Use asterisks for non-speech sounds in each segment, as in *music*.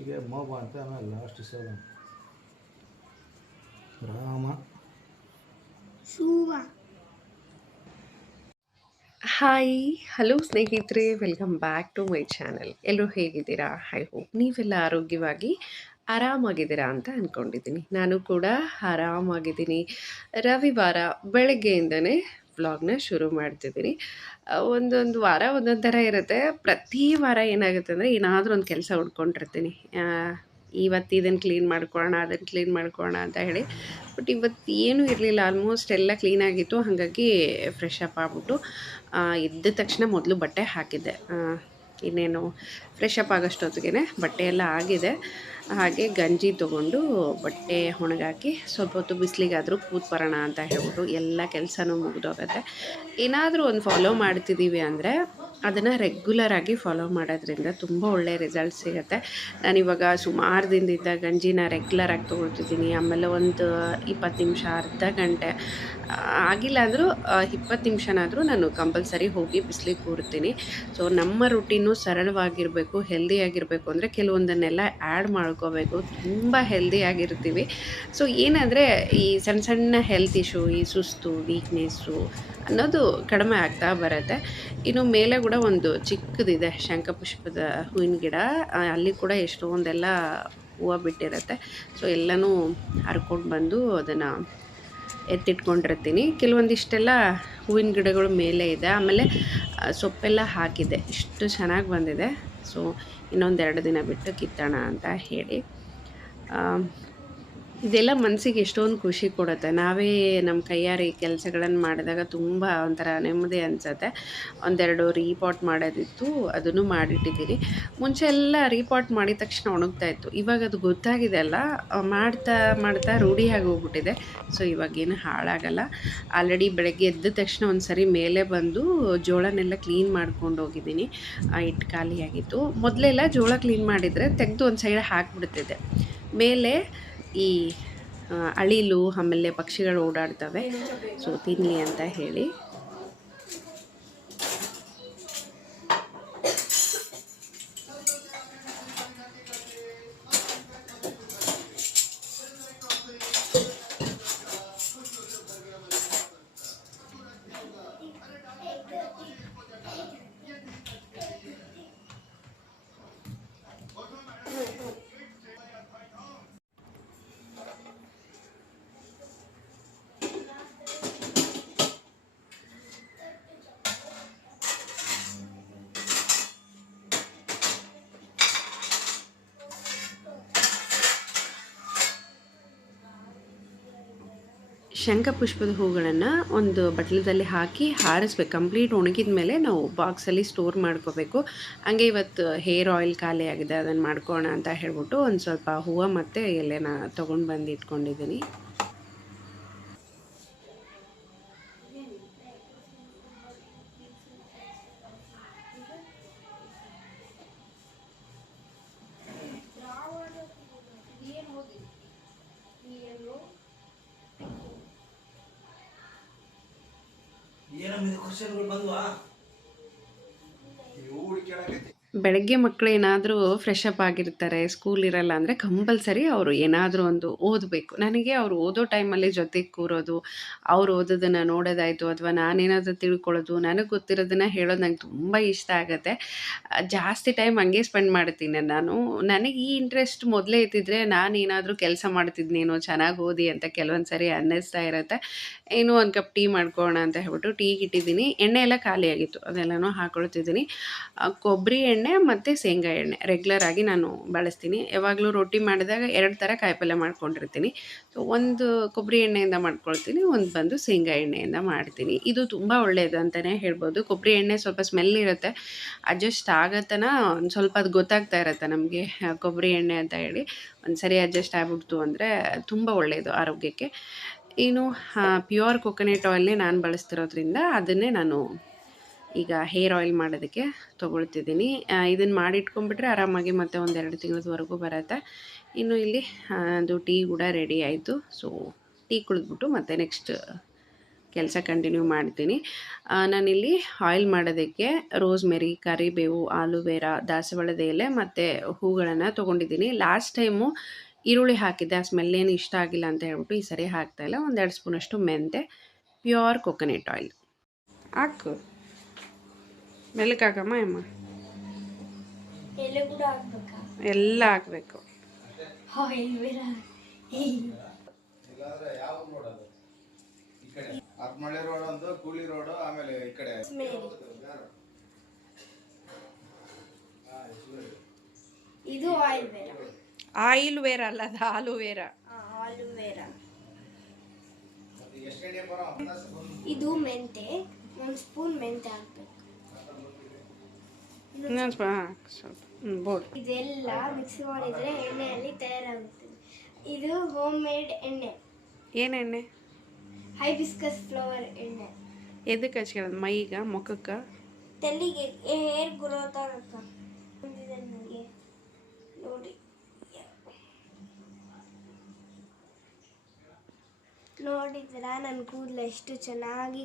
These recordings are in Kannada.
ಫಸ್ಟಿಗೆ ಮೋಬ ಅಂತ ಆಮೇಲೆ ಲಾಸ್ಟ್ ಸೆವೆನ್ ರಾಮ. ಶೂವ ಹಾಯ್ ಹಲೋ ಸ್ನೇಹಿತರೆ. Welcome back to my channel ಎಲ್ಲರೂ ಹೇಗಿದ್ದೀರಾ? ಹೈ ಹೋಪ್ ನೀವೆಲ್ಲ ಆರೋಗ್ಯವಾಗಿ ಆರಾಮಾಗಿದ್ದೀರಾ ಅಂತ ಅಂದ್ಕೊಂಡಿದ್ದೀನಿ ನಾನು ಕೂಡ ಆರಾಮಾಗಿದ್ದೀನಿ. ರವಿವಾರ ಬೆಳಗ್ಗೆಯಿಂದನೇ ವ್ಲಾಗ್ನ ಶುರು ಮಾಡ್ತಿದ್ದೀನಿ. ಒಂದೊಂದು ವಾರ ಒಂದೊಂದು ಥರ ಇರುತ್ತೆ. ಪ್ರತಿ ವಾರ ಏನಾಗುತ್ತೆ ಅಂದರೆ ಏನಾದರೂ ಒಂದು ಕೆಲಸ ಹುಡ್ಕೊಂಡಿರ್ತೀನಿ. ಇವತ್ತು ಇದನ್ನು ಕ್ಲೀನ್ ಮಾಡ್ಕೊಳ್ಳೋಣ ಅದನ್ನು ಕ್ಲೀನ್ ಮಾಡ್ಕೊಳ್ಳೋಣ ಅಂತ ಹೇಳಿ. ಬಟ್ ಇವತ್ತು ಏನೂ ಇರಲಿಲ್ಲ. ಆಲ್ಮೋಸ್ಟ್ ಎಲ್ಲ ಕ್ಲೀನಾಗಿತ್ತು ಹಾಗಾಗಿ ಫ್ರೆಶ್ ಅಪ್ ಆಗ್ಬಿಟ್ಟು ಇದ್ದ ತಕ್ಷಣ ಮೊದಲು ಬಟ್ಟೆ ಹಾಕಿದ್ದೆ. ಇನ್ನೇನು ಫ್ರೆಶ್ ಅಪ್ ಆಗೋಷ್ಟೊತ್ತಿಗೆ ಬಟ್ಟೆ ಎಲ್ಲ ಆಗಿದೆ. ಹಾಗೆ ಗಂಜಿ ತೊಗೊಂಡು ಬಟ್ಟೆ ಒಣಗಾಕಿ ಸ್ವಲ್ಪ ಹೊತ್ತು ಬಿಸಿಲಿಗಾದರೂ ಕೂತ್ ಬರೋಣ ಅಂತ ಹೇಳ್ಬಿಟ್ಟು ಎಲ್ಲ ಕೆಲಸನೂ ಮುಗಿದೋಗುತ್ತೆ. ಏನಾದರೂ ಒಂದು ಫಾಲೋ ಮಾಡ್ತಿದ್ದೀವಿ ಅಂದರೆ ಅದನ್ನು ರೆಗ್ಯುಲರಾಗಿ ಫಾಲೋ ಮಾಡೋದ್ರಿಂದ ತುಂಬ ಒಳ್ಳೆಯ ರಿಸಲ್ಟ್ ಸಿಗುತ್ತೆ. ನಾನಿವಾಗ ಸುಮಾರು ದಿನದಿಂದ ಗಂಜಿನ ರೆಗ್ಯುಲರಾಗಿ ತೊಗೊಳ್ತಿದ್ದೀನಿ. ಆಮೇಲೆ ಒಂದು ಇಪ್ಪತ್ತು ನಿಮಿಷ ಅರ್ಧ ಗಂಟೆ ಆಗಿಲ್ಲ ಅಂದರೂ ಇಪ್ಪತ್ತು ನಿಮಿಷನಾದರೂ ನಾನು ಕಂಪಲ್ಸರಿ ಹೋಗಿ ಬಿಸಿಲಿಗೆ ಕೂರ್ತೀನಿ. ಸೊ ನಮ್ಮ ರುಟೀನು ಸರಳವಾಗಿರಬೇಕು ಹೆಲ್ದಿಯಾಗಿರಬೇಕು ಅಂದರೆ ಕೆಲವೊಂದನ್ನೆಲ್ಲ ಆ್ಯಡ್ ಮಾಡ್ಕೋಬೇಕು. ತುಂಬ ಹೆಲ್ದಿಯಾಗಿರ್ತೀವಿ ಸೊ ಏನಂದರೆ ಈ ಸಣ್ಣ ಸಣ್ಣ ಹೆಲ್ತ್ ಇಶ್ಯೂ ಈ ಸುಸ್ತು ವೀಕ್ನೆಸ್ಸು ಅನ್ನೋದು ಕಡಿಮೆ ಆಗ್ತಾ ಬರುತ್ತೆ. ಇನ್ನು ಮೇಲೆ ಕೂಡ ಒಂದು ಚಿಕ್ಕದಿದೆ ಶಂಖಪುಷ್ಪದ ಹೂವಿನ ಗಿಡ. ಅಲ್ಲಿ ಕೂಡ ಎಷ್ಟೊಂದೆಲ್ಲ ಹೂವು ಬಿಟ್ಟಿರುತ್ತೆ. ಸೊ ಎಲ್ಲನೂ ಹರ್ಕೊಂಡು ಬಂದು ಅದನ್ನು ಎತ್ತಿಟ್ಕೊಂಡಿರ್ತೀನಿ. ಕೆಲವೊಂದಿಷ್ಟೆಲ್ಲ ಹೂವಿನ ಗಿಡಗಳು ಮೇಲೆ ಇದೆ. ಆಮೇಲೆ ಸೊಪ್ಪೆಲ್ಲ ಹಾಕಿದೆ ಇಷ್ಟು ಚೆನ್ನಾಗಿ ಬಂದಿದೆ. ಸೊ ಇನ್ನೊಂದೆರಡು ದಿನ ಬಿಟ್ಟು ಕಿತ್ತೋಣ ಅಂತ ಹೇಳಿ. ಇದೆಲ್ಲ ಮನಸ್ಸಿಗೆ ಎಷ್ಟೊಂದು ಖುಷಿ ಕೊಡುತ್ತೆ. ನಾವೇ ನಮ್ಮ ಕೈಯಾರೆ ಕೆಲಸಗಳನ್ನು ಮಾಡಿದಾಗ ತುಂಬ ಒಂಥರ ನೆಮ್ಮದಿ ಅನಿಸುತ್ತೆ. ಒಂದೆರಡು ರೀಪಾಟ್ ಮಾಡೋದಿತ್ತು, ಅದನ್ನು ಮಾಡಿಟ್ಟಿದ್ದೀರಿ ಮುಂಚೆ ಎಲ್ಲ ರೀಪಾಟ್ ಮಾಡಿದ ತಕ್ಷಣ ಒಣಗ್ತಾ ಇತ್ತು. ಇವಾಗ ಅದು ಗೊತ್ತಾಗಿದೆ ಅಲ್ಲ, ಮಾಡ್ತಾ ಮಾಡ್ತಾ ರೂಢಿಯಾಗಿ ಹೋಗ್ಬಿಟ್ಟಿದೆ ಸೊ ಇವಾಗೇನು ಹಾಳಾಗಲ್ಲ. ಆಲ್ರೆಡಿ ಬೆಳಗ್ಗೆ ಎದ್ದ ತಕ್ಷಣ ಒಂದು ಸರಿ ಮೇಲೆ ಬಂದು ಜೋಳನೆಲ್ಲ ಕ್ಲೀನ್ ಮಾಡ್ಕೊಂಡು ಹೋಗಿದ್ದೀನಿ. ಹಿಟ್ಟು ಖಾಲಿಯಾಗಿತ್ತು. ಮೊದಲೆಲ್ಲ ಜೋಳ ಕ್ಲೀನ್ ಮಾಡಿದರೆ ತೆಗೆದು ಒಂದು ಸೈಡ್ ಹಾಕಿಬಿಡ್ತಿದ್ದೆ. ಮೇಲೆ ಈ ಅಳಿಲು ಆಮೇಲೆ ಪಕ್ಷಿಗಳು ಓಡಾಡ್ತವೆ. ಸೊ ತಿನ್ನಲಿ ಅಂತ ಹೇಳಿ. ಶಂಖಪುಷ್ಪದ ಹೂಗಳನ್ನು ಒಂದು ಬಟ್ಲದಲ್ಲಿ ಹಾಕಿ ಹಾರಿಸ್ಬೇಕು. ಕಂಪ್ಲೀಟ್ ಒಣಗಿದ ಮೇಲೆ ನಾವು ಬಾಕ್ಸಲ್ಲಿ ಸ್ಟೋರ್ ಮಾಡ್ಕೋಬೇಕು. ಹಂಗೆ ಇವತ್ತು ಹೇರ್ ಆಯಿಲ್ ಖಾಲಿ ಆಗಿದೆ, ಅದನ್ನು ಮಾಡ್ಕೋಣ ಅಂತ ಹೇಳ್ಬಿಟ್ಟು ಒಂದು ಸ್ವಲ್ಪ ಹೂವು ಮತ್ತು ಎಲೆನ ತೊಗೊಂಡು ಬಂದು ಇಟ್ಕೊಂಡಿದ್ದೀನಿ. ಬೆಳಗ್ಗೆ ಮಕ್ಕಳು ಏನಾದರೂ ಫ್ರೆಶ್ ಅಪ್ ಆಗಿರ್ತಾರೆ ಸ್ಕೂಲ್ ಇರಲ್ಲ ಅಂದರೆ ಕಂಪಲ್ಸರಿ ಅವರು ಏನಾದರೂ ಒಂದು ಓದಬೇಕು. ನನಗೆ ಅವರು ಓದೋ ಟೈಮಲ್ಲಿ ಜೊತೆಗೆ ಕೂರೋದು, ಅವ್ರು ಓದೋದನ್ನು ನೋಡೋದಾಯಿತು ಅಥವಾ ನಾನೇನಾದರೂ ತಿಳ್ಕೊಳ್ಳೋದು, ನನಗೆ ಗೊತ್ತಿರೋದನ್ನು ಹೇಳೋದು ನಂಗೆ ತುಂಬ ಇಷ್ಟ ಆಗುತ್ತೆ. ಜಾಸ್ತಿ ಟೈಮ್ ಹಂಗೆ ಸ್ಪೆಂಡ್ ಮಾಡ್ತೀನಿ ನಾನು. ನನಗೆ ಈ ಇಂಟ್ರೆಸ್ಟ್ ಮೊದಲೇ ಇದ್ದಿದ್ರೆ ನಾನು ಏನಾದರೂ ಕೆಲಸ ಮಾಡ್ತಿದ್ನೇನೋ, ಚೆನ್ನಾಗಿ ಓದಿ ಅಂತ ಕೆಲವೊಂದು ಸರಿ ಅನ್ನಿಸ್ತಾ ಇರುತ್ತೆ. ಏನೋ ಒಂದು ಕಪ್ ಟೀ ಮಾಡ್ಕೊಳ್ಳೋಣ ಅಂತ ಹೇಳ್ಬಿಟ್ಟು ಟೀಗೆ ಇಟ್ಟಿದ್ದೀನಿ. ಎಣ್ಣೆ ಎಲ್ಲ ಖಾಲಿಯಾಗಿತ್ತು, ಅದೆಲ್ಲನೂ ಹಾಕೊಳ್ತಿದ್ದೀನಿ. ಕೊಬ್ಬರಿ ಎಣ್ಣೆ ಮತ್ತು ಶೇಂಗಾ ಎಣ್ಣೆ. ರೆಗ್ಯುಲರ್ ಆಗಿ ನಾನು ಬಳಸ್ತೀನಿ. ಯಾವಾಗಲೂ ರೊಟ್ಟಿ ಮಾಡಿದಾಗ ಎರಡು ಥರ ಕಾಯಿಪಲ್ಯ ಮಾಡ್ಕೊಂಡಿರ್ತೀನಿ. ಸೊ ಒಂದು ಕೊಬ್ಬರಿ ಎಣ್ಣೆಯಿಂದ ಮಾಡ್ಕೊಳ್ತೀನಿ, ಒಂದು ಬಂದು ಶೇಂಗಾ ಎಣ್ಣೆಯಿಂದ ಮಾಡ್ತೀನಿ. ಇದು ತುಂಬ ಒಳ್ಳೆಯದು ಅಂತಲೇ ಹೇಳ್ಬೋದು. ಕೊಬ್ಬರಿ ಎಣ್ಣೆ ಸ್ವಲ್ಪ ಸ್ಮೆಲ್ ಇರುತ್ತೆ. ಅಡ್ಜಸ್ಟ್ ಆಗತ್ತನ ಒಂದು ಸ್ವಲ್ಪ ಅದು ಗೊತ್ತಾಗ್ತಾ ಇರುತ್ತೆ ನಮಗೆ ಕೊಬ್ಬರಿ ಎಣ್ಣೆ ಅಂತ ಹೇಳಿ. ಒಂದು ಸರಿ ಅಡ್ಜಸ್ಟ್ ಆಗ್ಬಿಡ್ತು ಅಂದರೆ ತುಂಬ ಒಳ್ಳೆಯದು ಆರೋಗ್ಯಕ್ಕೆ. ಇನ್ನು ಪ್ಯೂರ್ ಕೊಕೊನೆಟ್ ಆಯಿಲ್ನೇ ನಾನು ಬಳಸ್ತಿರೋದ್ರಿಂದ ಅದನ್ನೇ ನಾನು ಈಗ ಹೇರ್ ಆಯಿಲ್ ಮಾಡೋದಕ್ಕೆ ತೊಗೊಳ್ತಿದ್ದೀನಿ. ಇದನ್ನು ಮಾಡಿಟ್ಕೊಂಡ್ಬಿಟ್ರೆ ಆರಾಮಾಗಿ ಮತ್ತೆ ಒಂದೆರಡು ತಿಂಗಳದವರೆಗೂ ಬರುತ್ತೆ. ಇನ್ನು ಇಲ್ಲಿ ಅದು ಟೀ ಕೂಡ ರೆಡಿ ಆಯಿತು. ಸೊ ಟೀ ಕುಳಿದ್ಬಿಟ್ಟು ಮತ್ತೆ ನೆಕ್ಸ್ಟ್ ಕೆಲಸ ಕಂಟಿನ್ಯೂ ಮಾಡ್ತೀನಿ. ನಾನಿಲ್ಲಿ ಆಯಿಲ್ ಮಾಡೋದಕ್ಕೆ ರೋಸ್ಮೆರಿ, ಕರಿಬೇವು, ಆಲೂವೇರಾ, ದಾಸವಾಳದ ಎಲೆ ಮತ್ತು ಹೂಗಳನ್ನು ತೊಗೊಂಡಿದ್ದೀನಿ. ಲಾಸ್ಟ್ ಟೈಮು ಈರುಳ್ಳಿ ಹಾಕಿದ್ದೆ. ಆ ಸ್ಮೆಲ್ ಏನು ಇಷ್ಟ ಆಗಿಲ್ಲ ಅಂತ ಹೇಳ್ಬಿಟ್ಟು ಈ ಸರಿ ಹಾಕ್ತಾಯಿಲ್ಲ ಒಂದೆರಡು ಸ್ಪೂನಷ್ಟು ಮೆಂತೆ ಪ್ಯೂರ್ ಕೊಕೊನೆಟ್ ಆಯಿಲ್. ಹಾಕು. ರೋಡ್ ಹಾಕಮ್ಮ ಅಮ್ಮ ಎಲ್ಲ ಅರ್ಮಳ್ಳಿ ರೋಡ್ ಒಂದು ಕೂಲಿ ರೋಡ್ ಆಮೇಲೆ ಈ ಕಡೆ. ಇದು ಆಯಿಲ್ ವೇರ ಆಯಿಲ್ ವೇರ ಅಲ್ಲ ಅದು ಹಾಲು ವೇರ ಇದು ಮೆಂತೆ. ಒಂದು ಸ್ಪೂನ್ ಮೆಂತೆ ಹಾಕ್ಬೇಕು. ಇನ್ನೊಂದು ಸ್ಪೂನ್ ಹಾಕಿ ಸ್ವಲ್ಪ ಹ್ಞೂ ಬೋರ್ಡ್ ಇದೆಲ್ಲ ಮಿಕ್ಸ್ ಮಾಡಿದರೆ ಎಣ್ಣೆಯಲ್ಲಿ ತಯಾರಾಗುತ್ತದೆ ಇದು ಹೋಮ್ ಮೇಡ್ ಎಣ್ಣೆ. ಏನು ಎಣ್ಣೆ? ಹೈಬಿಸ್ಕಸ್ ಫ್ಲವರ್ ಎಣ್ಣೆ. ಎದಕ್ಕೆ ಹಚ್ಕೊಳ್ಳೋದು? ಮೈಗ ಮುಖಕ್ಕೆ? ತಲೆಗೆ ಹೇರ್ ಗ್ರೋತ್ ಆಗಕ್ಕ ಬಂದಿದೆ ನನಗೆ. ನೋಡಿ. ನೋಡಿದ್ರ? ನನ್ನ ಕೂದಲು ಎಷ್ಟು ಚೆನ್ನಾಗಿ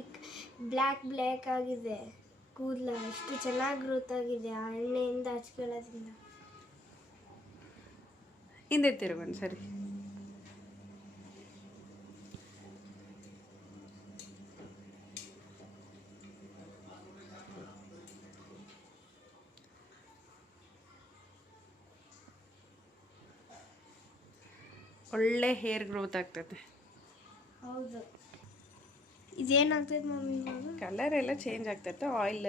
ಬ್ಲ್ಯಾಕ್ ಬ್ಲ್ಯಾಕ್ ಆಗಿದೆ. ಕೂದಲು ಎಷ್ಟು ಚೆನ್ನಾಗಿ ಗ್ರೋತ್ ಆಗಿದೆ ಆ ಎಣ್ಣೆಯಿಂದ ಹಚ್ಕೊಳ್ಳೋದ್ರಿಂದ. ಹಿಂದೆ ತಿರುగు ಸರಿ ಒಳ್ಳೆ ಹೇರ್ ಗ್ರೋತ್ ಆಗ್ತದೆ. ಹೌದು. ಇದೇನಾಗ್ತದೆ ಮಮ್ಮಿ ಕಲರ್ ಎಲ್ಲ ಚೇಂಜ್ ಆಗ್ತೈತೆ. ಆಯಿಲ್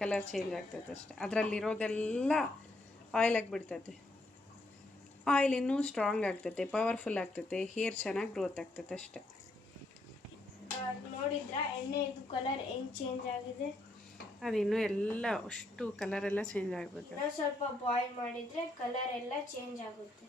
ಕಲರ್ ಚೇಂಜ್ ಆಗ್ತೈತೆ ಅಷ್ಟೆ. ಅದರಲ್ಲಿರೋದೆಲ್ಲ ಆಯಿಲ್ ಆಗಿಬಿಡ್ತೈತೆ ಆಯಿಲ್ ಇನ್ನೂ ಸ್ಟ್ರಾಂಗ್ ಆಗ್ತೈತೆ ಪವರ್ಫುಲ್ ಆಗ್ತೈತೆ ಹೇರ್ ಚೆನ್ನಾಗಿ ಗ್ರೋತ್ ಆಗ್ತೈತೆ ಅಷ್ಟೆ. ನೋಡಿದ್ರ ಎಣ್ಣೆ ಇದು ಕಲರ್ ಹೆಂಗ್ ಚೇಂಜ್ ಆಗಿದೆ? ಅದಿನ್ನೂ ಎಲ್ಲ ಅಷ್ಟು ಕಲರ್ ಎಲ್ಲ ಚೇಂಜ್ ಆಗುತ್ತೆ ಇನ್ನೂ ಸ್ವಲ್ಪ ಬಾಯ್ಲ್ ಮಾಡಿದ್ರೆ ಕಲರ್ ಎಲ್ಲ ಚೇಂಜ್ ಆಗುತ್ತೆ.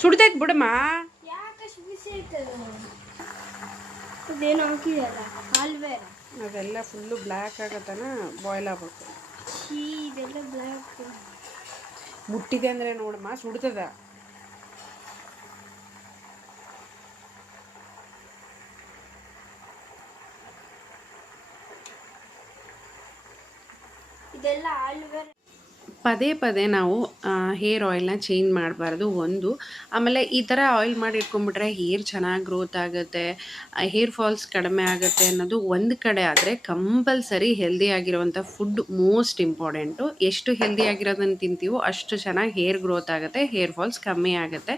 ಸುಡ್ತೈತೆ ಬಿಡಮ್ಮ. ಅದೆಲ್ಲ ಫುಲ್ಲು ಬ್ಲ್ಯಾಕ್ ಆಗತನ ಬಾಯ್ಲ್ ಆಗ್ಬೇಕು. ಮುಟ್ಟಿದೆ ಅಂದರೆ ನೋಡಮ್ಮ ಸುಡ್ತದ. ಇದೆಲ್ಲ ಹಾಲ್ವೇರ ಪದೇ ಪದೇ ನಾವು ಹೇರ್ ಆಯಿಲ್ನ ಚೇಂಜ್ ಮಾಡಬಾರ್ದು ಒಂದು. ಆಮೇಲೆ ಈ ಥರ ಆಯಿಲ್ ಮಾಡಿ ಇಟ್ಕೊಂಡ್ಬಿಟ್ರೆ ಹೇರ್ ಚೆನ್ನಾಗಿ ಗ್ರೋತ್ ಆಗುತ್ತೆ ಹೇರ್ ಫಾಲ್ಸ್ ಕಡಿಮೆ ಆಗುತ್ತೆ ಅನ್ನೋದು ಒಂದು ಕಡೆ ಆದರೆ ಕಂಪಲ್ಸರಿ ಹೆಲ್ದಿ ಆಗಿರುವಂಥ ಫುಡ್ ಮೋಸ್ಟ್ ಇಂಪಾರ್ಟೆಂಟು ಎಷ್ಟು ಹೆಲ್ದಿ ಆಗಿರೋದನ್ನು ತಿಂತೀವೋ ಅಷ್ಟು ಚೆನ್ನಾಗಿ ಹೇರ್ ಗ್ರೋತ್ ಆಗುತ್ತೆ ಹೇರ್ ಫಾಲ್ಸ್ ಕಮ್ಮಿ ಆಗುತ್ತೆ.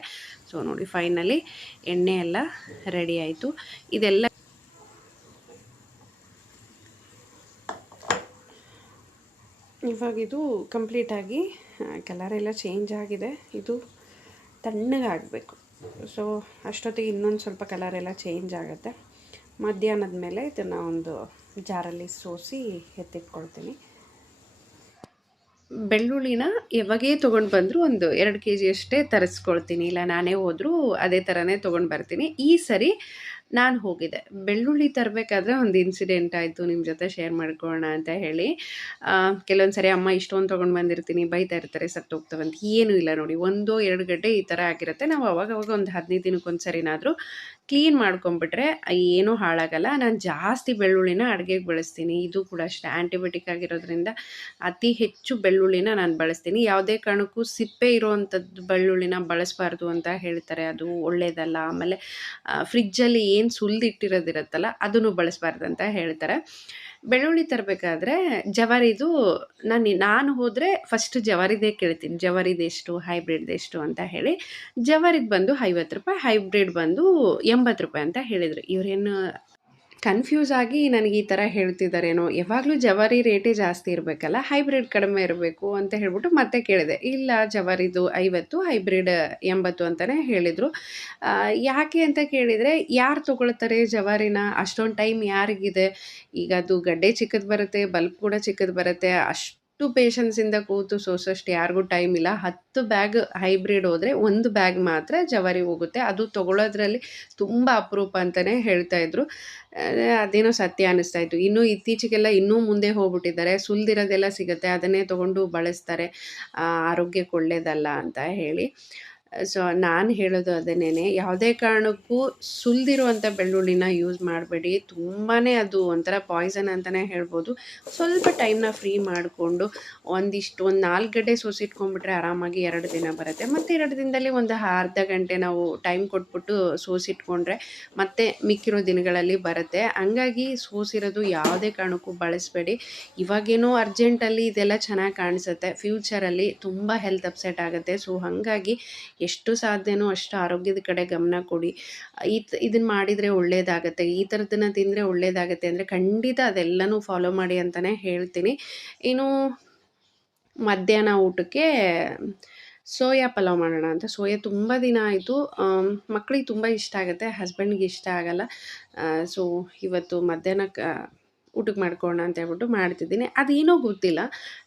ಸೊ ನೋಡಿ ಫೈನಲಿ ಎಣ್ಣೆ ಎಲ್ಲ ರೆಡಿ ಆಯಿತು. ಇದೆಲ್ಲ ಇವಾಗ ಇದು ಕಂಪ್ಲೀಟಾಗಿ ಕಲರ್ ಎಲ್ಲ ಚೇಂಜ್ ಆಗಿದೆ. ಇದು ತಣ್ಣಗಾಗಬೇಕು ಸೊ ಅಷ್ಟೊತ್ತಿಗೆ ಇನ್ನೊಂದು ಸ್ವಲ್ಪ ಕಲರ್ ಎಲ್ಲ ಚೇಂಜ್ ಆಗುತ್ತೆ. ಮಧ್ಯಾಹ್ನದ ಮೇಲೆ ಇದನ್ನು ಒಂದು ಜಾರಲ್ಲಿ ಸೋಸಿ ಎತ್ತಿಟ್ಕೊಳ್ತೀನಿ. ಬೆಳ್ಳುಳ್ಳಿನ ಯಾವಾಗೇ ತೊಗೊಂಡು ಬಂದರೂ ಒಂದು ಎರಡು ಕೆ ಜಿಯಷ್ಟೇ ತರಿಸ್ಕೊಳ್ತೀನಿ. ಇಲ್ಲ, ನಾನೇ ಹೋದರೂ ಅದೇ ಥರನೇ ತೊಗೊಂಡು ಬರ್ತೀನಿ. ಈ ಸರಿ ನಾನು ಹೋಗಿದ್ದೆ. ಬೆಳ್ಳುಳ್ಳಿ ತರಬೇಕಾದ್ರೆ ಒಂದು ಇನ್ಸಿಡೆಂಟ್ ಆಯಿತು ನಿಮ್ಮ ಜೊತೆ ಶೇರ್ ಮಾಡ್ಕೊಳ್ಳೋಣ ಅಂತ ಹೇಳಿ. ಕೆಲವೊಂದು ಸರಿ ಅಮ್ಮ ಇಷ್ಟೊಂದು ತೊಗೊಂಡು ಬಂದಿರ್ತೀನಿ, ಬೈತಾ ಇರ್ತಾರೆ ಸತ್ತೋಗ್ತವೆ ಅಂತ. ಏನೂ ಇಲ್ಲ ನೋಡಿ, ಒಂದೋ ಎರಡು ಗಡ್ಡೆ ಈ ಥರ ಆಗಿರುತ್ತೆ. ನಾವು ಅವಾಗ ಅವಾಗ ಒಂದು ಹದಿನೈದು ದಿನಕ್ಕೊಂದು ಸರಿನಾದರೂ ಕ್ಲೀನ್ ಮಾಡ್ಕೊಂಬಿಟ್ರೆ ಏನೂ ಹಾಳಾಗಲ್ಲ. ನಾನು ಜಾಸ್ತಿ ಬೆಳ್ಳುಳ್ಳಿನ ಅಡುಗೆಗೆ ಬಳಸ್ತೀನಿ. ಇದು ಕೂಡ ಅಷ್ಟೇ ಆ್ಯಂಟಿಬಯೋಟಿಕ್ ಆಗಿರೋದ್ರಿಂದ ಅತಿ ಹೆಚ್ಚು ಬೆಳ್ಳುಳ್ಳಿನ ನಾನು ಬಳಸ್ತೀನಿ. ಯಾವುದೇ ಕಾರಣಕ್ಕೂ ಸಿಪ್ಪೆ ಇರೋವಂಥದ್ದು ಬೆಳ್ಳುಳ್ಳಿನ ಬಳಸಬಾರ್ದು ಅಂತ ಹೇಳ್ತಾರೆ. ಅದು ಒಳ್ಳೆಯದಲ್ಲ ಆಮೇಲೆ ಫ್ರಿಜ್ಜಲ್ಲಿ ಏನು ಸುಲಿದಿಟ್ಟಿರೋದಿರುತ್ತಲ್ಲ ಅದನ್ನು ಬಳಸಬಾರ್ದು ಅಂತ ಹೇಳ್ತಾರೆ. ಬೆಳ್ಳುಳ್ಳಿ ತರಬೇಕಾದ್ರೆ ಜವಾರಿದು ನಾನು ನಾನು ಹೋದರೆ ಫಸ್ಟ್ ಜವಾರಿದೇ ಕೇಳ್ತೀನಿ. ಜವಾರಿದು ಎಷ್ಟು ಹೈಬ್ರಿಡ್ ಎಷ್ಟು ಅಂತ ಹೇಳಿ. ಜವಾರಿದು ಬಂದು ಐವತ್ತು ರೂಪಾಯಿ ಹೈಬ್ರಿಡ್ ಬಂದು ಎಂಬತ್ತು ರೂಪಾಯಿ ಅಂತ ಹೇಳಿದರು. ಇವರೇನು ಕನ್ಫ್ಯೂಸ್ ಆಗಿ ನನಗೆ ಈ ಥರ ಹೇಳ್ತಿದ್ದಾರೇನೋ ಯಾವಾಗಲೂ ಜವಾರಿ ರೇಟೇ ಜಾಸ್ತಿ ಇರಬೇಕಲ್ಲ ಹೈಬ್ರಿಡ್ ಕಡಿಮೆ ಇರಬೇಕು ಅಂತ ಹೇಳ್ಬಿಟ್ಟು ಮತ್ತೆ ಕೇಳಿದೆ. ಇಲ್ಲ, ಜವಾರಿದು ಐವತ್ತು ಹೈಬ್ರಿಡ್ ಎಂಬತ್ತು ಅಂತಲೇ ಹೇಳಿದರು. ಯಾಕೆ ಅಂತ ಕೇಳಿದರೆ, ಯಾರು ತೊಗೊಳ್ತಾರೆ ಜವಾರಿನ? ಅಷ್ಟೊಂದು ಟೈಮ್ ಯಾರಿಗಿದೆ? ಈಗ ಅದು ಗಡ್ಡೆ ಚಿಕ್ಕದು ಬರುತ್ತೆ, ಬಲ್ಬ್ ಕೂಡ ಚಿಕ್ಕದು ಬರುತ್ತೆ, ಅಷ್ಟು ಅಷ್ಟು ಪೇಷನ್ಸಿಂದ ಕೂತು ಸೋಸೋಷ್ಟು ಯಾರಿಗೂ ಟೈಮ್ ಇಲ್ಲ. ಹತ್ತು ಬ್ಯಾಗ್ ಹೈಬ್ರಿಡ್ ಹೋದರೆ ಒಂದು ಬ್ಯಾಗ್ ಮಾತ್ರ ಜವಾರಿ ಹೋಗುತ್ತೆ. ಅದು ತೊಗೊಳೋದ್ರಲ್ಲಿ ತುಂಬ ಅಪರೂಪ ಅಂತಲೇ ಹೇಳ್ತಾ ಇದ್ರು. ಆ, ಅದೇನೋ ಸತ್ಯ ಅನ್ನಿಸ್ತಾ ಇತ್ತು. ಇನ್ನು ಇತ್ತೀಚೆಗೆಲ್ಲ ಇನ್ನೂ ಮುಂದೆ ಹೋಗ್ಬಿಟ್ಟಿದ್ದಾರೆ. ಸುಲ್ದಿರೋದೆಲ್ಲ ಸಿಗುತ್ತೆ. ಅದನ್ನೇ ತೊಗೊಂಡು ಬಳಸ್ತಾರೆ. ಆರೋಗ್ಯಕ್ಕೆ ಒಳ್ಳೇದಲ್ಲ ಅಂತ ಹೇಳಿ. ಸೊ ನಾನು ಹೇಳೋದು ಅದನ್ನೇ ಯಾವುದೇ ಕಾರಣಕ್ಕೂ ಸುಲಿದಿರುವಂಥ ಬೆಳ್ಳುಳ್ಳಿನ ಯೂಸ್ ಮಾಡಬೇಡಿ. ತುಂಬಾ ಅದು ಒಂಥರ ಪಾಯ್ಸನ್ ಅಂತಲೇ ಹೇಳ್ಬೋದು. ಸ್ವಲ್ಪ ಟೈಮ್ನ ಫ್ರೀ ಮಾಡಿಕೊಂಡು ಒಂದಿಷ್ಟು, ಒಂದು ನಾಲ್ಕು ಗಡ್ಡೆ ಸೋಸಿಟ್ಕೊಂಡ್ಬಿಟ್ರೆ ಆರಾಮಾಗಿ ಎರಡು ದಿನ ಬರುತ್ತೆ. ಮತ್ತು ಎರಡು ದಿನದಲ್ಲಿ ಒಂದು ಅರ್ಧ ಗಂಟೆ ನಾವು ಟೈಮ್ ಕೊಟ್ಬಿಟ್ಟು ಸೋಸಿಟ್ಕೊಂಡ್ರೆ ಮತ್ತೆ ಮಿಕ್ಕಿರೋ ದಿನಗಳಲ್ಲಿ ಬರುತ್ತೆ. ಹಂಗಾಗಿ ಸೋಸಿರೋದು ಯಾವುದೇ ಕಾರಣಕ್ಕೂ ಬಳಸಬೇಡಿ. ಇವಾಗೇನೋ ಅರ್ಜೆಂಟಲ್ಲಿ ಇದೆಲ್ಲ ಚೆನ್ನಾಗಿ ಕಾಣಿಸುತ್ತೆ. ಫ್ಯೂಚರಲ್ಲಿ ತುಂಬ ಹೆಲ್ತ್ ಅಪ್ಸೆಟ್ ಆಗುತ್ತೆ. ಸೊ ಹಾಗಾಗಿ ಎಷ್ಟು ಸಾಧ್ಯನೋ ಅಷ್ಟು ಆರೋಗ್ಯದ ಕಡೆ ಗಮನ ಕೊಡಿ. ಈ ಇದನ್ನು ಮಾಡಿದರೆ ಒಳ್ಳೆಯದಾಗತ್ತೆ ಈ ಥರದನ್ನ ತಿಂದರೆ ಒಳ್ಳೆಯದಾಗತ್ತೆ ಅಂದರೆ ಖಂಡಿತ ಅದೆಲ್ಲನೂ ಫಾಲೋ ಮಾಡಿ ಅಂತಲೇ ಹೇಳ್ತೀನಿ. ಇನ್ನು ಮಧ್ಯಾಹ್ನ ಊಟಕ್ಕೆ ಸೋಯಾ ಪಲಾವ್ ಮಾಡೋಣ ಅಂತ. ಸೋಯಾ ತುಂಬ ದಿನ ಆಯಿತು. ಮಕ್ಕಳಿಗೆ ತುಂಬ ಇಷ್ಟ ಆಗುತ್ತೆ ಹಸ್ಬೆಂಡ್ಗೆ ಇಷ್ಟ ಆಗಲ್ಲ. ಸೊ ಇವತ್ತು ಮಧ್ಯಾಹ್ನಕ್ಕೆ ಊಟಕ್ಕೆ ಮಾಡ್ಕೊಳ್ಳೋಣ ಅಂತ ಹೇಳ್ಬಿಟ್ಟು ಮಾಡ್ತಿದ್ದೀನಿ. ಅದೇನೋ ಗೊತ್ತಿಲ್ಲ.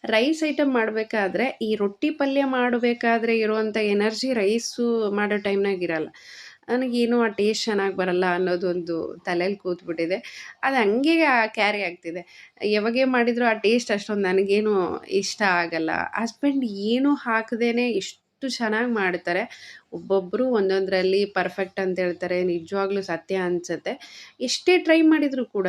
ರೈಸ್ ಐಟಮ್ ಮಾಡಬೇಕಾದ್ರೆ ಈ ರೊಟ್ಟಿ ಪಲ್ಯ ಮಾಡಬೇಕಾದ್ರೆ ಇರುವಂಥ ಎನರ್ಜಿ ರೈಸು ಮಾಡೋ ಟೈಮ್ನಾಗ ಇರಲ್ಲ. ನನಗೇನು ಆ ಟೇಸ್ಟ್ ಚೆನ್ನಾಗಿ ಬರಲ್ಲ ಅನ್ನೋದೊಂದು ತಲೆಯಲ್ಲಿ ಕೂತ್ಬಿಟ್ಟಿದೆ. ಅದು ಹಂಗೆ ಕ್ಯಾರಿ ಆಗ್ತಿದೆ. ಯಾವಾಗೇ ಮಾಡಿದರೂ ಆ ಟೇಸ್ಟ್ ಅಷ್ಟೊಂದು ನನಗೇನು ಇಷ್ಟ ಆಗಲ್ಲ. ಹಸ್ಬೆಂಡ್ ಏನೂ ಹಾಕದೇನೆ ಎಷ್ಟು ಚೆನ್ನಾಗಿ ಮಾಡ್ತಾರೆ. ಒಬ್ಬೊಬ್ಬರು ಒಂದೊಂದರಲ್ಲಿ ಪರ್ಫೆಕ್ಟ್ ಅಂತ ಹೇಳ್ತಾರೆ, ನಿಜವಾಗ್ಲೂ ಸತ್ಯ ಅನಿಸುತ್ತೆ. ಎಷ್ಟೇ ಟ್ರೈ ಮಾಡಿದರೂ ಕೂಡ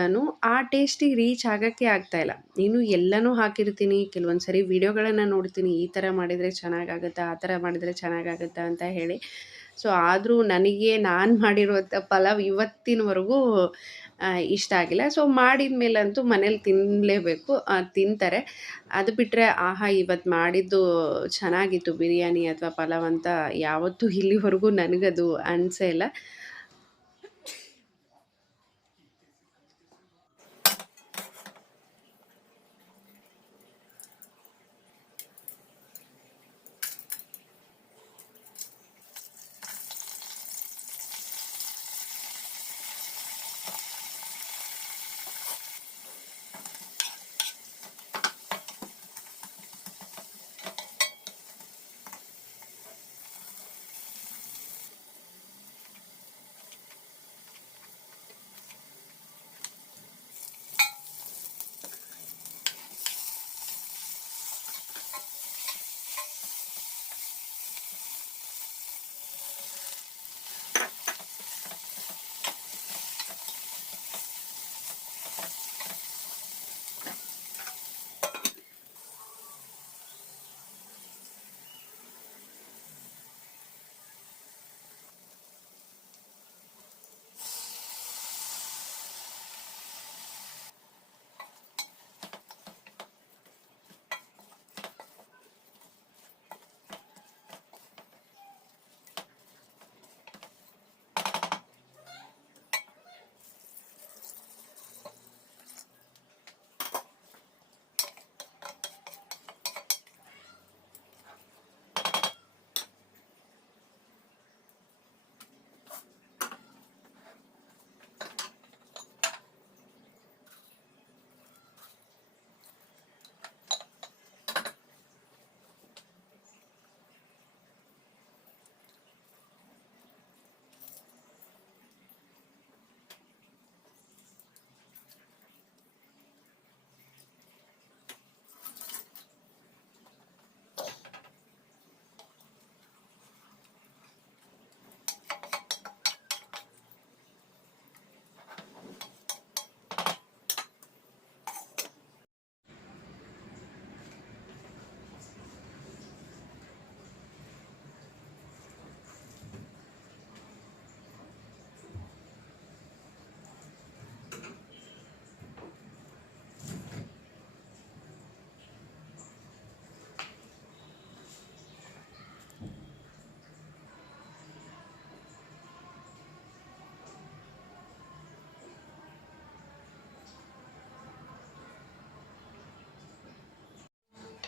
ಆ ಟೇಸ್ಟಿಗೆ ರೀಚ್ ಆಗೋಕ್ಕೆ ಆಗ್ತಾಯಿಲ್ಲ ನೀನು ಎಲ್ಲನೂ ಹಾಕಿರ್ತೀನಿ ಕೆಲವೊಂದು ಸರಿ ವೀಡಿಯೋಗಳನ್ನು ನೋಡ್ತೀನಿ, ಈ ಥರ ಮಾಡಿದರೆ ಚೆನ್ನಾಗಾಗುತ್ತಾ, ಆ ಥರ ಮಾಡಿದರೆ ಚೆನ್ನಾಗಾಗುತ್ತಾ ಅಂತ ಹೇಳಿ ಸೊ ಆದರೂ ನನಗೆ ನಾನು ಮಾಡಿರುವಂಥ ಪಲಾವ್ ಇವತ್ತಿನವರೆಗೂ ಇಷ್ಟ ಆಗಿಲ್ಲ. ಸೊ ಮಾಡಿದ ಮೇಲಂತೂ ಮನೇಲಿ ತಿನ್ನಲೇಬೇಕು ತಿಂತಾರೆ. ಅದು ಬಿಟ್ಟರೆ ಆಹಾ ಇವತ್ತು ಮಾಡಿದ್ದು ಚೆನ್ನಾಗಿತ್ತು, ಬಿರಿಯಾನಿ ಅಥವಾ ಪಲಾವ್ ಅಂತ ಯಾವತ್ತೂ ಇಲ್ಲಿವರೆಗೂ ನನಗದು ಅನಿಸೇ ಇಲ್ಲ.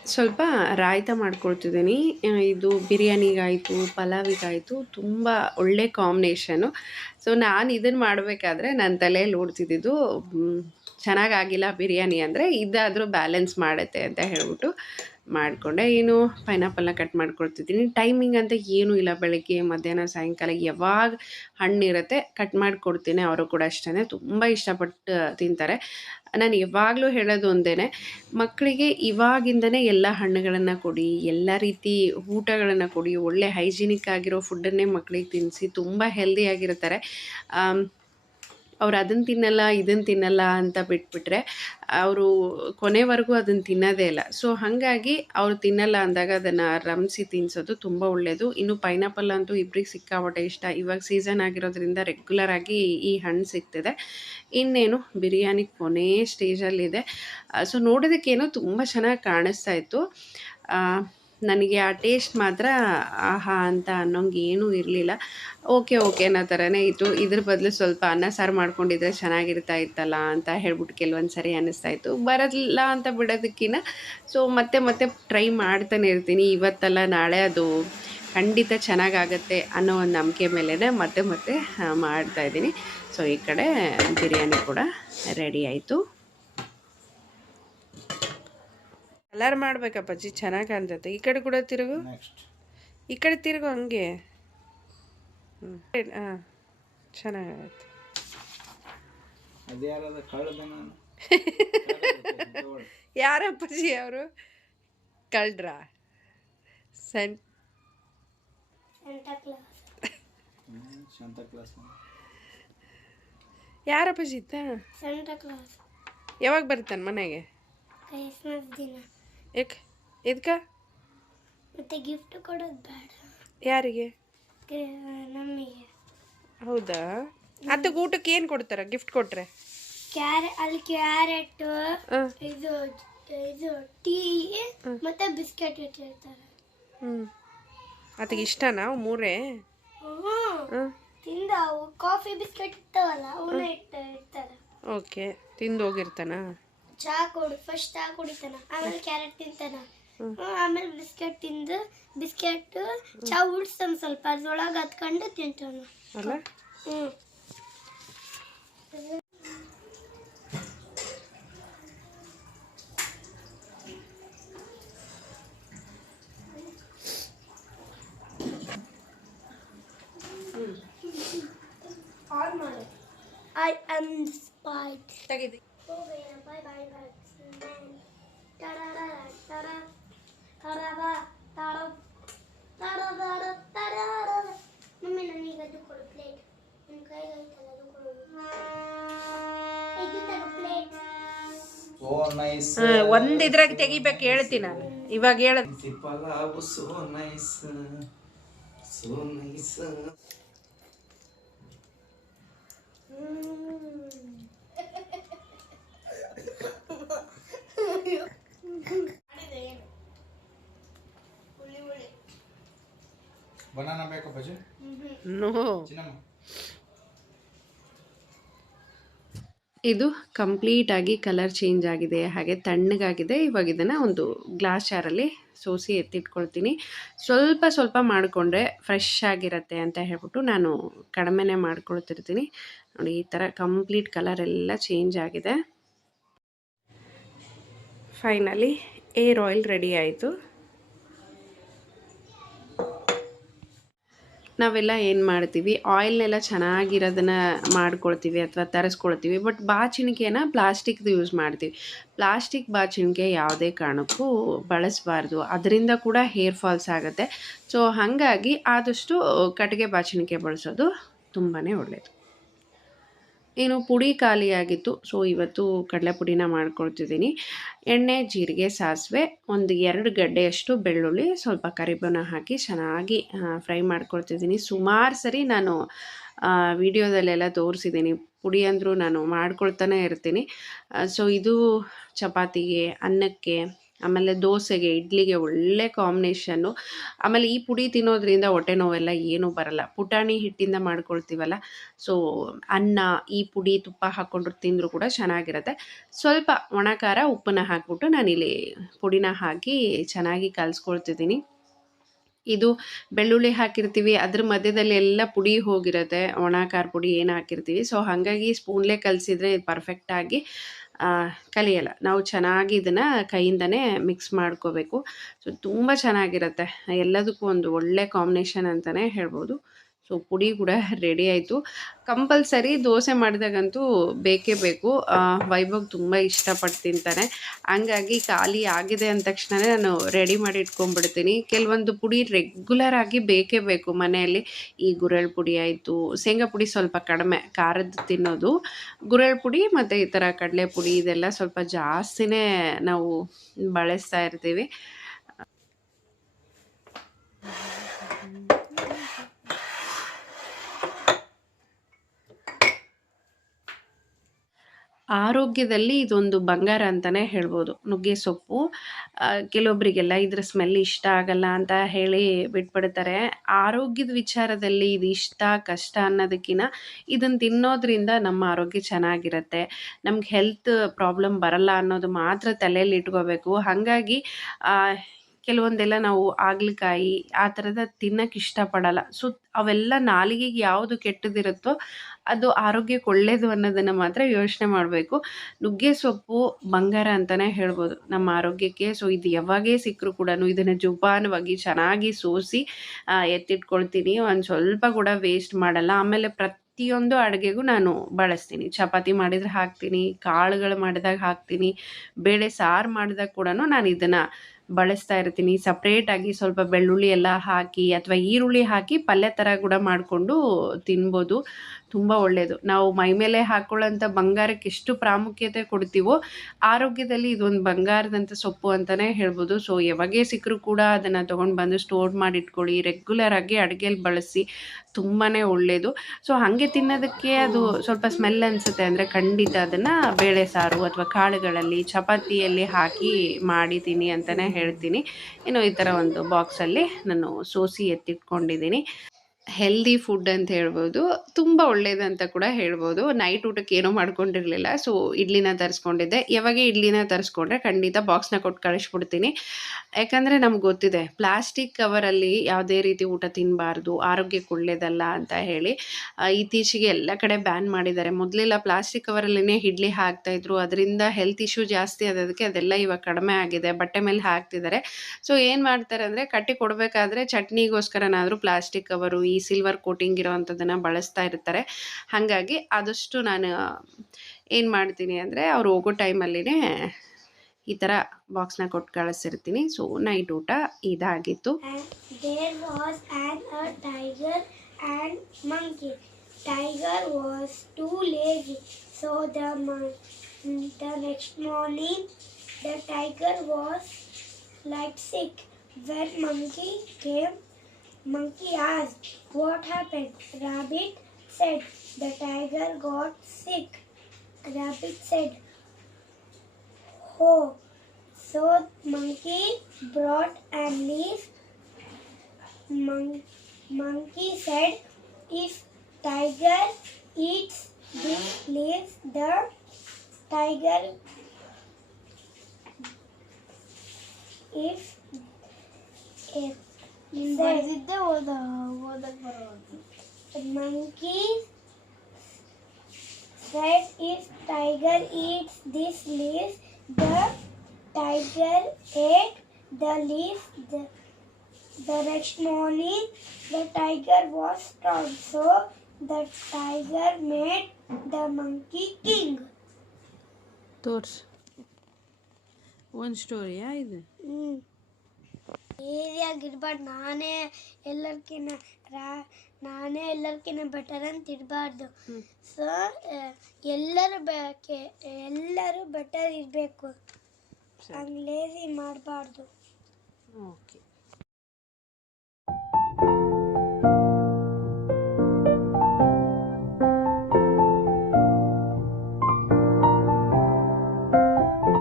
ಸ್ವಲ್ಪ ರಾಯ್ತ ಮಾಡ್ಕೊಳ್ತಿದ್ದೀನಿ. ಇದು ಬಿರಿಯಾನಿಗಾಯಿತು, ಪಲಾವಿಗಾಯಿತು, ತುಂಬ ಒಳ್ಳೆ ಕಾಂಬಿನೇಷನು. ಸೊ, ನಾನು ಇದನ್ನು ಮಾಡಬೇಕಾದ್ರೆ ನನ್ನ ತಲೆಯಲ್ಲಿ ಓಡ್ತಿದ್ದಿದ್ದು ಚೆನ್ನಾಗಾಗಿಲ್ಲ ಬಿರಿಯಾನಿ ಅಂದರೆ ಇದಾದರೂ ಬ್ಯಾಲೆನ್ಸ್ ಮಾಡುತ್ತೆ ಅಂತ ಹೇಳ್ಬಿಟ್ಟು ಮಾಡಿಕೊಂಡೆ. ಏನು ಪೈನಾಪಲ್ನ ಕಟ್ ಮಾಡ್ಕೊಳ್ತಿದ್ದೀನಿ. ಟೈಮಿಂಗ್ ಅಂತ ಏನೂ ಇಲ್ಲ. ಬೆಳಗ್ಗೆ, ಮಧ್ಯಾಹ್ನ, ಸಾಯಂಕಾಲ ಯಾವಾಗ ಹಣ್ಣಿರುತ್ತೆ ಕಟ್ ಮಾಡಿಕೊಡ್ತೀನಿ. ಅವರು ಕೂಡ ಅಷ್ಟೇ ತುಂಬ ಇಷ್ಟಪಟ್ಟು ತಿಂತಾರೆ. ನಾನು ಯಾವಾಗಲೂ ಹೇಳೋದು ಒಂದೇ ಮಕ್ಕಳಿಗೆ ಇವಾಗಿಂದನೇ ಎಲ್ಲ ಹಣ್ಣುಗಳನ್ನು ಕೊಡಿ, ಎಲ್ಲ ರೀತಿ ಊಟಗಳನ್ನು ಕೊಡಿ. ಒಳ್ಳೆ ಹೈಜಿನಿಕ್ ಆಗಿರೋ ಫುಡ್ಡನ್ನೇ ಮಕ್ಕಳಿಗೆ ತಿನ್ನಿಸಿ ತುಂಬ ಹೆಲ್ದಿಯಾಗಿರ್ತಾರೆ ಅವ್ರು ಅದನ್ನು ತಿನ್ನಲ್ಲ ಇದನ್ನು ತಿನ್ನಲ್ಲ ಅಂತ ಬಿಟ್ಬಿಟ್ರೆ ಅವರು ಕೊನೆವರೆಗೂ ಅದನ್ನು ತಿನ್ನೋದೇ ಇಲ್ಲ. ಸೊ ಹಾಗಾಗಿ ಅವರು ತಿನ್ನಲ್ಲ ಅಂದಾಗ ಅದನ್ನು ರಮಿಸಿ ತಿನ್ನಿಸೋದು ತುಂಬ ಒಳ್ಳೆಯದು ಇನ್ನು ಪೈನಾಪಲ್ ಅಂತೂ ಇಬ್ಬರಿಗೆ ಸಿಕ್ಕಾಪಟ್ಟೆ ಇಷ್ಟ. ಇವಾಗ ಸೀಸನ್ ಆಗಿರೋದ್ರಿಂದ ರೆಗ್ಯುಲರ್ ಆಗಿ ಈ ಹಣ್ಣು ಸಿಗ್ತದೆ. ಇನ್ನೇನು ಬಿರಿಯಾನಿ ಕೊನೆ ಸ್ಟೇಜಲ್ಲಿದೆ ಸೊ ನೋಡೋದಕ್ಕೇನೋ ತುಂಬ ಚೆನ್ನಾಗಿ ಕಾಣಿಸ್ತಾ ಇತ್ತು. ನನಗೆ ಆ ಟೇಸ್ಟ್ ಮಾತ್ರ ಆಹಾ ಅಂತ ಅನ್ನೋಂಗೆ ಏನೂ ಇರಲಿಲ್ಲ. ಓಕೆ ಓಕೆ ಅನ್ನೋ ಥರನೇ ಇತ್ತು. ಇದ್ರ ಬದಲು ಸ್ವಲ್ಪ ಅನ್ನ ಸಾರು ಮಾಡ್ಕೊಂಡಿದ್ರೆ ಚೆನ್ನಾಗಿರ್ತಾ ಇತ್ತಲ್ಲ ಅಂತ ಹೇಳ್ಬಿಟ್ಟು ಕೆಲವೊಂದು ಸರಿ ಅನ್ನಿಸ್ತಾ ಇತ್ತು. ಬರಲ್ಲ ಅಂತ ಬಿಡೋದಕ್ಕಿಂತ ಸೊ ಮತ್ತೆ ಮತ್ತೆ ಟ್ರೈ ಮಾಡ್ತಾನೆ ಇರ್ತೀನಿ. ಇವತ್ತಲ್ಲ ನಾಳೆ ಅದು ಖಂಡಿತ ಚೆನ್ನಾಗಾಗತ್ತೆ ಅನ್ನೋ ಒಂದು ನಂಬಿಕೆ ಮೇಲೇ ಮತ್ತೆ ಮತ್ತೆ ಮಾಡ್ತಾಯಿದ್ದೀನಿ ಸೊ ಈ ಕಡೆ ಬಿರಿಯಾನಿ ಕೂಡ ರೆಡಿ ಆಯಿತು. ಕಲರ್ ಮಾಡ್ಬೇಕಪ್ಪಾಜಿ ಚೆನ್ನಾಗಿ ಕಾಣ್ತೈತೆ. ಈ ಕಡೆ ಕೂಡ ತಿರುಗು? ನೆಕ್ಸ್ಟ್ ಈ ಕಡೆ ತಿರುಗು ಹಂಗೆ. ಹ್ಞೂ ಹಾಂ ನಾನು. *laughs* ಯಾರಪ್ಪಾಜಿ ಅವರು? ಕಳ್ರ saint Santa Claus Santa Claus ಯಾರಪ್ಪಾಜಿ ಇತ್ತ? ಸಂತಾ ಕ್ಲಾಸ್ ಯಾವಾಗ ಬರ್ತಾನೆ ಮನೆಗೆ? ಕ್ರಿಸ್ಮಸ್ ದಿನ. ಏಕ್ ಇದಕ್ಕ ಮತ್ತೆ ಗಿಫ್ಟ್ ಕೊಡೋದು ಬೇಡ. ಯಾರಿಗೆ? ನಮಗೆ. ಹೌದಾ? ಅದಕ್ಕೆ ಊಟಕ್ಕೆ ಏನು ಕೊಡ್ತಾರೆ ಗಿಫ್ಟ್ ಕೊಟ್ರೆ? ಕ್ಯಾರೆ ಅಲ್ಲಿ ಕ್ಯಾರೆಟ್ ಇದು ಇದು ಟೀ ಮತ್ತೆ ಬಿಸ್ಕೆಟ್ ಇಟ್ಟಿರ್ತಾರೆ. ಹ್ಞೂ ಅದಕ್ಕೆ ಇಷ್ಟನಾ ಮೂರೇ. ತಿಂದ ಕಾಫಿ ಬಿಸ್ಕೆಟ್ ಇರ್ತಾವಲ್ಲ ಅವನ್ನ ಇಟ್ಟ ಇರ್ತಾರೆ ಓಕೆ. ತಿಂದು ಹೋಗಿರ್ತಾನ? ಚಾ ಕೊಡು ಫಸ್ಟ್ ಚಹಾ ಕುಡಿತಾನ ಆಮೇಲೆ ಕ್ಯಾರೆಟ್ ತಿಂತಾನ ಆಮೇಲೆ ಬಿಸ್ಕೆಟ್ ತಿಂದು ಬಿಸ್ಕೆಟ್ ಚಹಾ ಉಡ್ಸ್ತಾನ ಸ್ವಲ್ಪ ಅದ್ರೊಳಗೆ ಹತ್ಕೊಂಡು ತಿಂತಾನ ಅಲ್ಲ ಮಾಡು ಐ ಆಮ್ ನೈಸ್ ಒಂದು ಇದ್ರಾಗ ತೆಗಿಬೇಕು ಹೇಳ್ತೀನಿ ನಾನು. ಇವಾಗ ಹೇಳ ಬನಾನಾ ಬೇಕಾ ಬಜೆ ಇದು ಕಂಪ್ಲೀಟ್ ಆಗಿ ಕಲರ್ ಚೇಂಜ್ ಆಗಿದೆ ಹಾಗೆ ತಣ್ಣಗಾಗಿದೆ. ಇವಾಗ ಇದನ್ನು ಒಂದು ಗ್ಲಾಸ್ ಚಾರಲ್ಲಿ ಸೋಸಿ ಎತ್ತಿಟ್ಕೊಳ್ತೀನಿ. ಸ್ವಲ್ಪ ಸ್ವಲ್ಪ ಮಾಡಿಕೊಂಡ್ರೆ ಫ್ರೆಶ್ ಆಗಿರತ್ತೆ ಅಂತ ಹೇಳ್ಬಿಟ್ಟು ನಾನು ಕಡಿಮೆನೇ ಮಾಡ್ಕೊಳ್ತಿರ್ತೀನಿ. ನೋಡಿ ಈ ಥರ ಕಂಪ್ಲೀಟ್ ಕಲರ್ ಎಲ್ಲ ಚೇಂಜ್ ಆಗಿದೆ. ಫೈನಲಿ ಏರ್ ಆಯಿಲ್ ರೆಡಿ ಆಯಿತು. ನಾವೆಲ್ಲ ಏನು ಮಾಡ್ತೀವಿ? ಆಯಿಲ್ನೆಲ್ಲ ಚೆನ್ನಾಗಿರೋದನ್ನ ಮಾಡ್ಕೊಳ್ತೀವಿ ಅಥವಾ ತರಿಸ್ಕೊಳ್ತೀವಿ. ಬಟ್ ಬಾಚಿಣಿಕೆನ ಪ್ಲಾಸ್ಟಿಕ್ದು ಯೂಸ್ ಮಾಡ್ತೀವಿ. ಪ್ಲಾಸ್ಟಿಕ್ ಬಾಚಿಣಿಕೆ ಯಾವುದೇ ಕಾರಣಕ್ಕೂ ಬಳಸಬಾರ್ದು. ಅದರಿಂದ ಕೂಡ ಹೇರ್ ಫಾಲ್ಸ್ ಆಗುತ್ತೆ. ಸೊ ಹಾಗಾಗಿ ಆದಷ್ಟು ಕಟ್ಟಿಗೆ ಬಾಚಿಣಿಕೆ ಬಳಸೋದು ತುಂಬಾ ಒಳ್ಳೆಯದು ಏನು ಪುಡಿ ಖಾಲಿಯಾಗಿತ್ತು. ಸೊ ಇವತ್ತು ಕಡಲೆ ಪುಡಿನ ಮಾಡ್ಕೊಳ್ತಿದ್ದೀನಿ. ಎಣ್ಣೆ, ಜೀರಿಗೆ, ಸಾಸಿವೆ, ಒಂದು ಎರಡು ಗಡ್ಡೆಯಷ್ಟು ಬೆಳ್ಳುಳ್ಳಿ, ಸ್ವಲ್ಪ ಕರಿಬೇವನ್ನ ಹಾಕಿ ಚೆನ್ನಾಗಿ ಫ್ರೈ ಮಾಡ್ಕೊಳ್ತಿದ್ದೀನಿ. ಸುಮಾರು ಸರಿ ನಾನು ವಿಡಿಯೋದಲ್ಲೆಲ್ಲ ತೋರಿಸಿದ್ದೀನಿ. ಪುಡಿ ಅಂದರೂ ನಾನು ಮಾಡ್ಕೊಳ್ತಾನೆ ಇರ್ತೀನಿ. ಸೊ ಇದು ಚಪಾತಿಗೆ, ಅನ್ನಕ್ಕೆ ಆಮೇಲೆ ದೋಸೆಗೆ, ಇಡ್ಲಿಗೆ ಒಳ್ಳೆ ಕಾಂಬಿನೇಷನ್ನು ಆಮೇಲೆ ಈ ಪುಡಿ ತಿನ್ನೋದ್ರಿಂದ ಹೊಟ್ಟೆ ನೋವೆಲ್ಲ ಏನೂ ಬರಲ್ಲ. ಪುಟಾಣಿ ಹಿಟ್ಟಿಂದ ಮಾಡ್ಕೊಳ್ತೀವಲ್ಲ? ಸೊ ಅನ್ನ, ಈ ಪುಡಿ ತುಪ್ಪ ಹಾಕ್ಕೊಂಡ್ರು ತಿಂದರೂ ಕೂಡ ಚೆನ್ನಾಗಿರುತ್ತೆ. ಸ್ವಲ್ಪ ಒಣ ಖಾರ, ಉಪ್ಪನ್ನ ಹಾಕ್ಬಿಟ್ಟು ನಾನಿಲ್ಲಿ ಪುಡಿನ ಹಾಕಿ ಚೆನ್ನಾಗಿ ಕಲಿಸ್ಕೊಳ್ತಿದ್ದೀನಿ. ಇದು ಬೆಳ್ಳುಳ್ಳಿ ಹಾಕಿರ್ತೀವಿ, ಅದ್ರ ಮಧ್ಯದಲ್ಲಿ ಎಲ್ಲ ಪುಡಿ ಹೋಗಿರುತ್ತೆ. ಒಣ ಖಾರ ಪುಡಿ ಏನು ಹಾಕಿರ್ತೀವಿ. ಸೊ ಹಾಗಾಗಿ ಸ್ಪೂನ್ಲೇ ಕಲಿಸಿದ್ರೆ ಪರ್ಫೆಕ್ಟಾಗಿ ಕಲಿಯಲ್ಲ. ನಾವು ಚೆನ್ನಾಗಿ ಇದನ್ನು ಕೈಯಿಂದನೇ ಮಿಕ್ಸ್ ಮಾಡ್ಕೋಬೇಕು. ಸೊ ತುಂಬ ಚೆನ್ನಾಗಿರುತ್ತೆ. ಎಲ್ಲದಕ್ಕೂ ಒಂದು ಒಳ್ಳೆ ಕಾಂಬಿನೇಷನ್ ಅಂತಲೇ ಹೇಳ್ಬೋದು. ಸೊ ಪುಡಿ ಕೂಡ ರೆಡಿ ಆಯಿತು. ಕಂಪಲ್ಸರಿ ದೋಸೆ ಮಾಡಿದಾಗಂತೂ ಬೇಕೇ ಬೇಕು. ವೈಭವ್ ತುಂಬ ಇಷ್ಟಪಟ್ಟು ತಿಂತಾನೆ. ಹಂಗಾಗಿ ಖಾಲಿ ಆಗಿದೆ ಅಂದ ತಕ್ಷಣ ನಾನು ರೆಡಿ ಮಾಡಿ ಇಟ್ಕೊಂಡ್ಬಿಡ್ತೀನಿ. ಕೆಲವೊಂದು ಪುಡಿ ರೆಗ್ಯುಲರ್ ಆಗಿ ಬೇಕೇ ಬೇಕು ಮನೆಯಲ್ಲಿ. ಈ ಗುರಳ್ ಪುಡಿ ಆಯಿತು, ಶೇಂಗಾ ಪುಡಿ ಸ್ವಲ್ಪ ಕಡಿಮೆ ಖಾರದ್ದು ತಿನ್ನೋದು. ಗುರಳ್ ಪುಡಿ ಮತ್ತು ಈ ಥರ ಕಡಲೆ ಪುಡಿ ಇದೆಲ್ಲ ಸ್ವಲ್ಪ ಜಾಸ್ತಿನೇ ನಾವು ಬಳಸ್ತಾ ಇರ್ತೀವಿ. ಆರೋಗ್ಯದಲ್ಲಿ ಇದೊಂದು ಬಂಗಾರ ಅಂತಲೇ ಹೇಳ್ಬೋದು. ನುಗ್ಗೆ ಸೊಪ್ಪು ಕೆಲವೊಬ್ಬರಿಗೆಲ್ಲ ಇದ್ರ ಸ್ಮೆಲ್ ಇಷ್ಟ ಆಗಲ್ಲ ಅಂತ ಹೇಳಿ ಬಿಟ್ಬಿಡ್ತಾರೆ. ಆರೋಗ್ಯದ ವಿಚಾರದಲ್ಲಿ ಇದು ಇಷ್ಟ, ಕಷ್ಟ ಅನ್ನೋದಕ್ಕಿಂತ ಇದನ್ನು ತಿನ್ನೋದ್ರಿಂದ ನಮ್ಮ ಆರೋಗ್ಯ ಚೆನ್ನಾಗಿರುತ್ತೆ. ನಮ್ಗೆ ಹೆಲ್ತ್ ಪ್ರಾಬ್ಲಮ್ ಬರಲ್ಲ ಅನ್ನೋದು ಮಾತ್ರ ತಲೆಯಲ್ಲಿ ಇಟ್ಕೋಬೇಕು. ಹಾಗಾಗಿ ಕೆಲವೊಂದೆಲ್ಲ ನಾವು ಆಗ್ಲಿಕಾಯಿ, ಆ ಥರದ ತಿನ್ನಕ್ಕೆ ಇಷ್ಟಪಡಲ್ಲ. ಸೊ, ಅವೆಲ್ಲ ನಾಲಿಗೆಗೆ ಯಾವುದು ಕೆಟ್ಟದಿರುತ್ತೋ ಅದು ಆರೋಗ್ಯಕ್ಕೆ ಒಳ್ಳೆಯದು ಅನ್ನೋದನ್ನು ಮಾತ್ರ ಯೋಚನೆ ಮಾಡಬೇಕು. ನುಗ್ಗೆ ಸೊಪ್ಪು, ಬಂಗಾರ ಅಂತಲೇ ಹೇಳ್ಬೋದು. ನಮ್ಮ ಆರೋಗ್ಯಕ್ಕೆ, ಸೊ, ಇದು ಯಾವಾಗೇ ಸಿಕ್ಕರೂ ಕೂಡ ಇದನ್ನು ಜೋಪಾನವಾಗಿ ಚೆನ್ನಾಗಿ ಸೋಸಿ ಎತ್ತಿಟ್ಕೊಳ್ತೀನಿ. ಒಂದು ಸ್ವಲ್ಪ ಕೂಡ ವೇಸ್ಟ್ ಮಾಡಲ್ಲ. ಆಮೇಲೆ ಪ್ರತಿಯೊಂದು ಅಡುಗೆಗೂ ನಾನು ಬಳಸ್ತೀನಿ. ಚಪಾತಿ ಮಾಡಿದರೆ ಹಾಕ್ತೀನಿ, ಕಾಳುಗಳು ಮಾಡಿದಾಗ ಹಾಕ್ತೀನಿ, ಬೇಳೆ ಸಾರು ಮಾಡಿದಾಗ ಕೂಡ ನಾನು ಇದನ್ನು ಬಳಸ್ತಾ ಇರ್ತೀನಿ. ಸಪ್ರೇಟಾಗಿ ಸ್ವಲ್ಪ ಬೆಳ್ಳುಳ್ಳಿ ಎಲ್ಲ ಹಾಕಿ ಅಥವಾ ಈರುಳ್ಳಿ ಹಾಕಿ ಪಲ್ಯ ಥರ ಕೂಡ ಮಾಡಿಕೊಂಡು ತಿನ್ಬೋದು. ತುಂಬ ಒಳ್ಳೆಯದು ನಾವು ಮೈ ಮೇಲೆ ಹಾಕ್ಕೊಳ್ಳೋಂಥ ಬಂಗಾರಕ್ಕೆ ಎಷ್ಟು ಪ್ರಾಮುಖ್ಯತೆ ಕೊಡ್ತೀವೋ ಆರೋಗ್ಯದಲ್ಲಿ ಇದೊಂದು ಬಂಗಾರದಂಥ ಸೊಪ್ಪು ಅಂತಲೇ ಹೇಳ್ಬೋದು. ಸೊ ಯಾವಾಗೇ ಸಿಕ್ಕರೂ ಕೂಡ ಅದನ್ನು ತೊಗೊಂಡು ಬಂದು ಸ್ಟೋರ್ ಮಾಡಿ ಇಟ್ಕೊಳ್ಳಿ ರೆಗ್ಯುಲರ್ ಆಗಿ ಅಡುಗೆಯಲ್ಲಿ ಬಳಸಿ ತುಂಬಾ ಒಳ್ಳೆಯದು ಸೊ ಹಾಗೆ ತಿನ್ನೋದಕ್ಕೆ ಅದು ಸ್ವಲ್ಪ ಸ್ಮೆಲ್ ಅನಿಸುತ್ತೆ ಅಂದರೆ ಖಂಡಿತ ಅದನ್ನು ಬೇಳೆ ಸಾರು ಅಥವಾ ಕಾಳುಗಳಲ್ಲಿ, ಚಪಾತಿಯಲ್ಲಿ ಹಾಕಿ ಮಾಡಿದ್ದೀನಿ ಅಂತಲೇ ಹೇಳ್ತೀನಿ. ಇನ್ನು ಈ ಥರ ಒಂದು ಬಾಕ್ಸಲ್ಲಿ ನಾನು ಸೋಸಿ ಎತ್ತಿಟ್ಕೊಂಡಿದ್ದೀನಿ. ಹೆಲ್ದಿ ಫುಡ್ ಅಂತ ಹೇಳ್ಬೋದು. ತುಂಬ ಒಳ್ಳೇದಂತ ಕೂಡ ಹೇಳ್ಬೋದು. ನೈಟ್ ಊಟಕ್ಕೆ ಏನೂ ಮಾಡ್ಕೊಂಡಿರಲಿಲ್ಲ. ಸೊ ಇಡ್ಲಿನ ತರಿಸ್ಕೊಂಡಿದ್ದೆ. ಯಾವಾಗ ಇಡ್ಲಿನ ತರಿಸ್ಕೊಂಡ್ರೆ ಖಂಡಿತ ಬಾಕ್ಸ್ನ ಕೊಟ್ಟು ಕಳಿಸ್ಬಿಡ್ತೀನಿ. ಯಾಕಂದರೆ ನಮ್ಗೆ ಗೊತ್ತಿದೆ ಪ್ಲಾಸ್ಟಿಕ್ ಕವರಲ್ಲಿ ಯಾವುದೇ ರೀತಿ ಊಟ ತಿನ್ನಬಾರ್ದು ಆರೋಗ್ಯಕ್ಕೆ ಒಳ್ಳೇದಲ್ಲ ಅಂತ ಹೇಳಿ ಇತ್ತೀಚೆಗೆ ಎಲ್ಲ ಕಡೆ ಬ್ಯಾನ್ ಮಾಡಿದ್ದಾರೆ. ಮೊದಲೆಲ್ಲ ಪ್ಲಾಸ್ಟಿಕ್ ಕವರಲ್ಲೇ ಇಡ್ಲಿ ಹಾಕ್ತಾಯಿದ್ರು ಅದರಿಂದ ಹೆಲ್ತ್ ಇಶ್ಯೂ ಜಾಸ್ತಿ ಆದದಕ್ಕೆ ಅದೆಲ್ಲ ಇವಾಗ ಕಡಿಮೆ ಆಗಿದೆ. ಬಟ್ಟೆ ಮೇಲೆ ಹಾಕ್ತಿದ್ದಾರೆ. ಸೊ ಏನು ಮಾಡ್ತಾರೆ ಅಂದರೆ, ಕಟ್ಟಿ ಕೊಡಬೇಕಾದ್ರೆ ಚಟ್ನಿಗೋಸ್ಕರನಾದರೂ ಪ್ಲಾಸ್ಟಿಕ್ ಕವರು ಈ ಸಿಲ್ವರ್ ಕೋಟಿಂಗ್ ಇರೋವಂಥದ್ದನ್ನು ಬಳಸ್ತಾ ಇರ್ತಾರೆ. ಹಾಗಾಗಿ ಆದಷ್ಟು ನಾನು, ಏನು ಮಾಡ್ತೀನಿ ಅಂದರೆ ಅವ್ರು ಹೋಗೋ ಟೈಮಲ್ಲಿಯೇ ಈ ಥರ ಬಾಕ್ಸ್ನ ಕೊಟ್ಟು ಕಳಿಸಿರ್ತೀನಿ. ಸೊ ನೈಟ್ ಊಟ ಇದಾಗಿತ್ತು. Game was and the tiger and ಮಂಗೆ was too lazy so the ಮ the next the was light sick monkey asked, "What happened?" Rabbit said, "The tiger got sick." Rabbit said, "Oh." So monkey brought a leaf Mon- monkey said, if tiger eats this leaf, the tiger if if ಬರೆದಿದ್ದೆ ಓದ ಓದಕ್ ಬರೋದು monkey said if tiger eats this leaf the tiger ate the leaf the, the next morning the tiger was strong so the tiger made the monkey king ತೋರ್ಸು ಒಂದು ಸ್ಟೋರಿಯಾ ಇದು ಏರಿಯಾಗಿರ್ಬಾರ್ದು ನಾನೇ ಎಲ್ಲರ್ಕಿನ್ನ ರಾ ನಾನೇ ಎಲ್ಲರ್ಕಿನ್ನ ಬೆಟರ್ ಅಂತ ಇರಬಾರ್ದು. ಸೊ ಎಲ್ಲರೂ ಬೇಕೆ ಎಲ್ಲರೂ ಬೆಟರ್ ಇರಬೇಕು. ಹಂಗೆ ಲೇಸಿ ಮಾಡಬಾರ್ದು. ಓಕೆ